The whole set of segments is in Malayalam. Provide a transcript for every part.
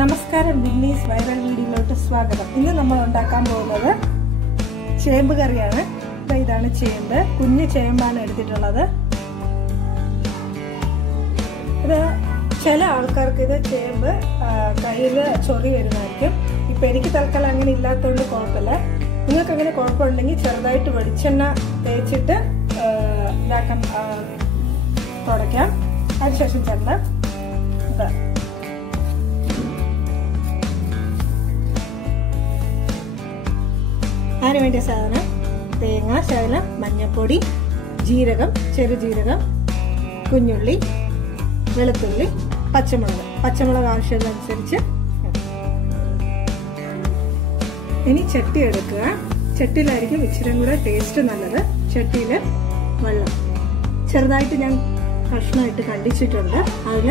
നമസ്കാരം, വിന്നീസ് വൈറൽ വീഡിയോയിലോട്ട് സ്വാഗതം. ഇന്ന് നമ്മൾ ഉണ്ടാക്കാൻ പോകുന്നത് ചേമ്പ് കറിയാണ്. ഇതാണ് ചേമ്പ്, കുഞ്ഞു ചേമ്പാണ് എടുത്തിട്ടുള്ളത്. ഇത് ചില ആൾക്കാർക്ക് ഇത് ചേമ്പ് കയ്യിൽ ചൊറി വരുന്നതായിരിക്കും. ഇപ്പം എനിക്ക് തൽക്കാലം അങ്ങനെ ഇല്ലാത്തതുകൊണ്ട് കുഴപ്പമില്ല. നിങ്ങൾക്ക് അങ്ങനെ കുഴപ്പമുണ്ടെങ്കിൽ ചെറുതായിട്ട് വെളിച്ചെണ്ണ തേച്ചിട്ട് ഇതാക്കാൻ തുടയ്ക്കാം. അതിനുശേഷം ചെണ്ട അതിന് വേണ്ടിയ സാധനം: തേങ്ങ, ശകലം മഞ്ഞൾപ്പൊടി, ജീരകം, ചെറുജീരകം, കുഞ്ഞുള്ളി, വെളുത്തുള്ളി, പച്ചമുളക് ആവശ്യത്തിനനുസരിച്ച്. ഇനി ചട്ടി എടുക്കുക. ചട്ടിയിലായിരിക്കും ഇച്ചിരി കൂടെ ടേസ്റ്റ് നല്ലത്. ചട്ടിയിൽ വെള്ളം ചെറുതായിട്ട് ഞാൻ കഷ്ണമായിട്ട് കണ്ടിച്ചിട്ടുണ്ട്. അതിൽ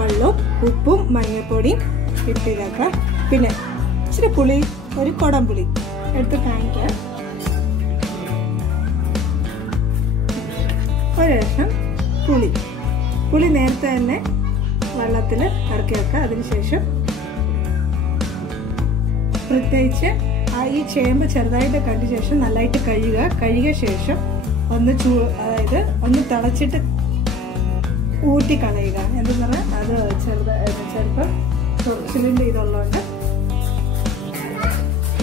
വെള്ളവും ഉപ്പും മഞ്ഞൾപ്പൊടിയും ഇട്ടിതാക്കാം. പിന്നെ ഇച്ചിരി പുളി, ഒരു കുടംപുളി എടുത്ത് കാണിക്കാം. ഒരു കഷ്ണം പുളി നേരത്തെ തന്നെ വെള്ളത്തിൽ ഇറക്കി വെക്കുക. അതിനുശേഷം പ്രത്യേകിച്ച് ഈ ചേമ്പ് ചെറുതായിട്ട് കണ്ട ശേഷം നല്ലതായിട്ട് കഴുകിയ ശേഷം ഒന്ന് തിളച്ചിട്ട് ഊറ്റി കളയുക. എന്തെന്ന് പറഞ്ഞാൽ അത് ചെറുപ്പം ചൊറിച്ചിലിൻ്റെ ഇതുള്ളതുകൊണ്ട്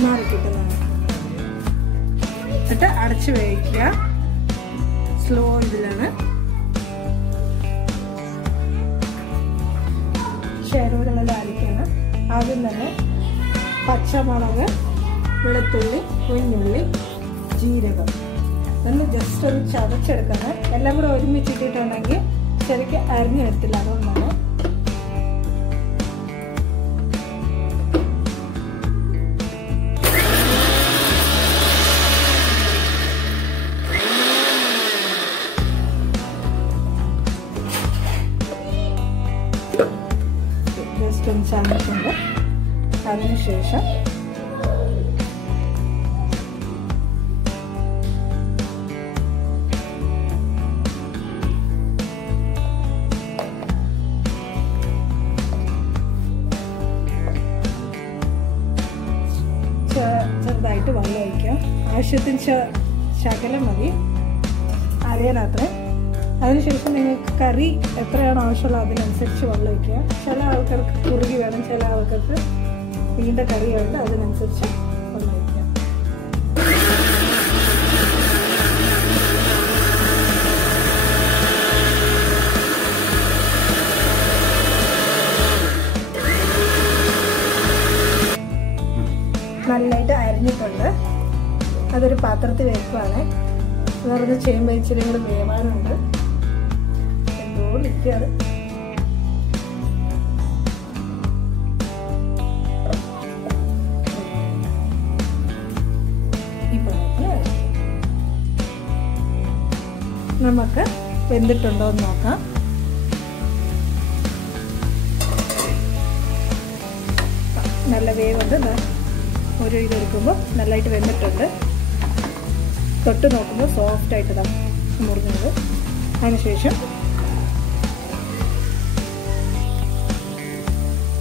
മാറി കിട്ടുന്നതാണ്. എന്നിട്ട് അടച്ചു വേവിക്കുക. സ്ലോ ഇതിലാണ്. ചേരുവകളെല്ലാം അരിക്കണം. ആദ്യം തന്നെ പച്ചമുളക്, വെളുത്തുള്ളി, കുഞ്ഞുള്ളി, ജീരകം ഒന്ന് ജസ്റ്റ് ഒന്ന് ചതച്ചെടുക്കണം. എല്ലാം കൂടെ ഒരുമിച്ചിട്ടിട്ടുണ്ടെങ്കിൽ ശരിക്കും അരിഞ്ഞു വരത്തില്ല. അതുകൊണ്ടാണ്. ജസ്റ്റ് ഒന്ന് ചതച്ചിട്ടുണ്ട്. അതിനുശേഷം ചെറുതായിട്ട് വെള്ളം ഒഴിക്കാം. ആവശ്യത്തിന് ശകലം മതി അറിയാനത്ര. അതിനുശേഷം നിങ്ങൾക്ക് കറി എത്രയാണോ ആവശ്യമുള്ളത് അതിനനുസരിച്ച് വെള്ളം ഒഴിക്കുക. ചില ആൾക്കാർക്ക് കുറുകി വേണം, ചില ആൾക്കാർക്ക് നീണ്ട കറി വേണ്ട, അതിനനുസരിച്ച് വെള്ളം ഒഴിക്കുക. നല്ലതായിട്ട് അരിഞ്ഞിട്ടുണ്ട്. അതൊരു പാത്രത്തിൽ വെക്കുവാണ്. വേറൊന്ന് ചെയ്യുമ്പോൾ ഇച്ചിരി കൂടെ വേവാനുണ്ട്. എന്തോ നിൽക്കാറ്. നമുക്ക് വെന്തിട്ടുണ്ടോ എന്ന് നോക്കാം. നല്ല വേവുണ്ട്. ഒരു ഇതെടുക്കുമ്പോൾ നല്ലതായിട്ട് വെന്തിട്ടുണ്ട്. തൊട്ട് നോക്കുമ്പോൾ സോഫ്റ്റായിട്ട് മുറിഞ്ഞത്. അതിനുശേഷം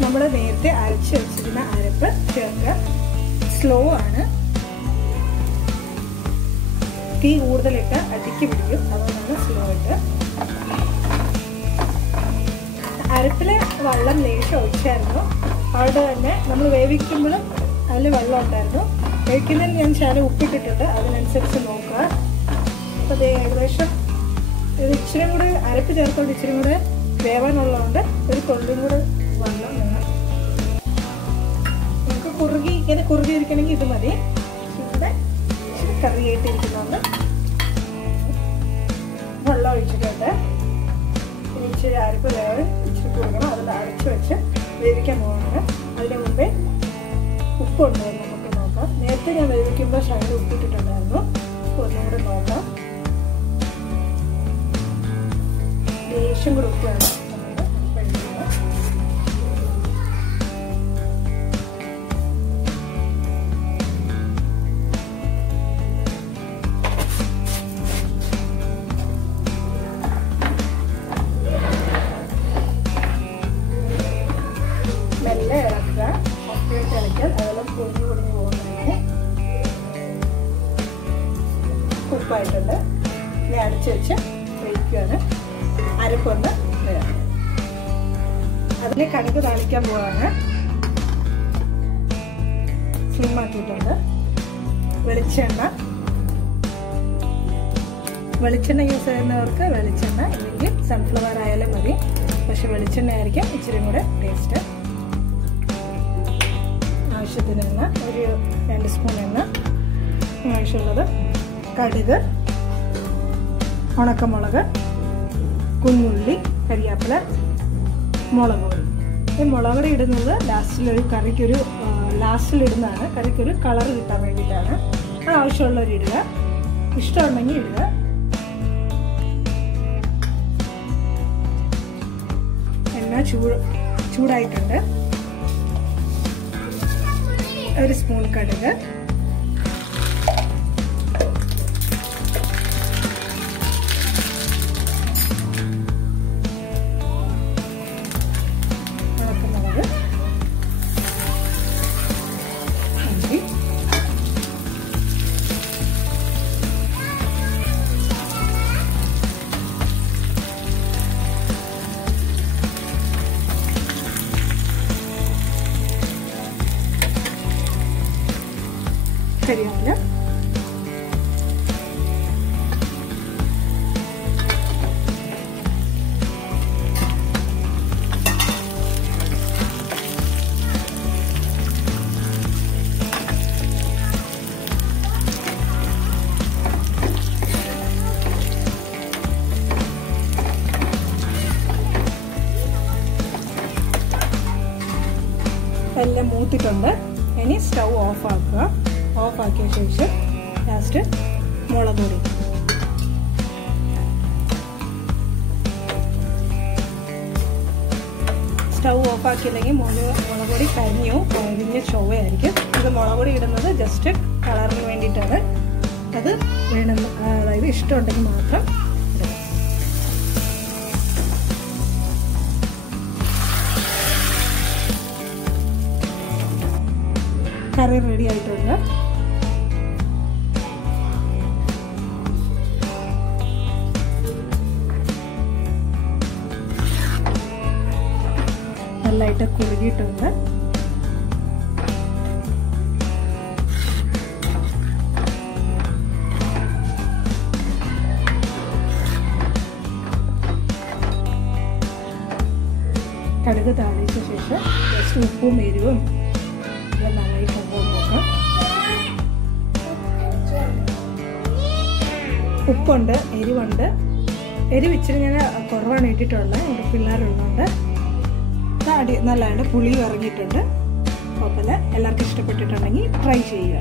നമ്മൾ നേരത്തെ അരച്ച് വെച്ചിരുന്ന അരപ്പ് ചേർക്കുക. സ്ലോ ആണ്. തീ കൂടുതലിട്ട് അടുക്കി പിടിക്കും. അതുകൊണ്ടാണ് സ്ലോ ഇട്ട്. അരപ്പിലെ വെള്ളം ലേശം ഒഴിച്ചായിരുന്നു. അവിടെ തന്നെ നമ്മൾ വേവിക്കുമ്പോഴും അതിൽ വെള്ളം ഉണ്ടായിരുന്നു. കഴിക്കുന്നതിന് ഞാൻ ശകലം ഉപ്പിട്ടിട്ടുണ്ട്. അതിനനുസരിച്ച് നോക്കുക. അപ്പോൾ അത് ഏകദേശം ഇത് ഇച്ചിരി കൂടെ അരപ്പ് ചേർത്തോണ്ട് ഇച്ചിരി കൂടെ വേവാനുള്ളതുകൊണ്ട് ഒരു കൊള്ളും കൂടെ വെള്ളം വേണം. നമുക്ക് കുറുകിയിരിക്കണമെങ്കിൽ ഇത് മതി. ഇവിടെ ഇച്ചിരി കറിയായിട്ടിരിക്കുന്നുണ്ട്. വെള്ളം ഒഴിച്ചിട്ടുണ്ട്. ഇനി ഇച്ചിരി അരപ്പ് വേവ് ഇച്ചിരി കുറുകണം. അതിൽ അടച്ചു വെച്ച് വേവിക്കാൻ പോകുന്നത്. അതിന് മുമ്പേ ഉപ്പുണ്ടോ നമുക്ക് നോക്കാം. നേരത്തെ ഞാൻ വേവിക്കുമ്പോൾ ശകലം ഉപ്പിട്ടിട്ടുണ്ടായിരുന്നു. ഒന്നും കൂടെ നോക്കാം. ലേശം കൂടെ ഉപ്പ് വേണം. മെല്ലെ അരപ്പൊന്ന് ഇടുക. അതിനെ കടുക് താളിക്കാൻ പോവാണ്. സ്ലിം ആക്കിയിട്ടുണ്ട്. വെളിച്ചെണ്ണ യൂസ് ചെയ്യുന്നവർക്ക് വെളിച്ചെണ്ണ, ഇല്ലെങ്കിൽ സൺഫ്ലവർ ആയാലും മതി. പക്ഷെ വെളിച്ചെണ്ണ ആയിരിക്കും ഇച്ചിരി കൂടെ ടേസ്റ്റ്. ആവശ്യത്തിന് എണ്ണ, ഒരു 2 സ്പൂൺ എണ്ണ ആവശ്യമുള്ളത്. കടുക്, ഉണക്കമുളക്, കുഞ്ഞുള്ളി, കരിയാപ്പില, മുളക് പൊടി. ഈ മുളക് പൊടി ഇടുന്നത് ലാസ്റ്റിലിടുന്നതാണ്. കറിക്കൊരു കളർ കിട്ടാൻ വേണ്ടിയിട്ടാണ്. അത് ആവശ്യമുള്ളവർ ഇടുക, ഇഷ്ടമുണ്ടെങ്കിൽ ഇടുക. എണ്ണ ചൂടായിട്ടുണ്ട്. 1 സ്പൂൺ കടുക്, ഉണക്കമുളക്, ഇഞ്ചി, കരിയാപ്പില, എല്ലാം മൂത്തിട്ടുണ്ട്. ഇനി സ്റ്റൗ ഓഫ് ആക്കുക. ഓഫ് ആക്കിയ ശേഷം ലാസ്റ്റ് മുളക് പൊടി. സ്റ്റൗ ഓഫ് ആക്കിയില്ലെങ്കിൽ മുളക് പൊടി കരിഞ്ഞ ചൊവ്വയായിരിക്കും. ഇത് മുളക് പൊടി ഇടുന്നത് ജസ്റ്റ് കളറിന് വേണ്ടിയിട്ടാണ്. അത് വേണം, അതായത് ഇഷ്ടമുണ്ടെങ്കിൽ മാത്രം ഇടുക. കറി റെഡി ആയിട്ടുണ്ട്. നല്ലതായിട്ട് കുറുകിയിട്ടുണ്ട്. കടുക് താളിച്ച ശേഷം ജസ്റ്റ് ഉപ്പും എരിവും നന്നായി കൊണ്ടുപോകാം. ഉപ്പുണ്ട്, എരിവുണ്ട്. എരിവ് ഇച്ചിരി ഞാൻ കുറവാണ് ഇട്ടിട്ടുള്ളത്, എൻ്റെ പിള്ളേരുള്ളതുകൊണ്ട്. നല്ലതാണ്, പുളി ഇറങ്ങിയിട്ടുണ്ട്. കുഴപ്പമില്ല. എല്ലാവർക്കും ഇഷ്ടപ്പെട്ടിട്ടുണ്ടെങ്കിൽ ട്രൈ ചെയ്യുക.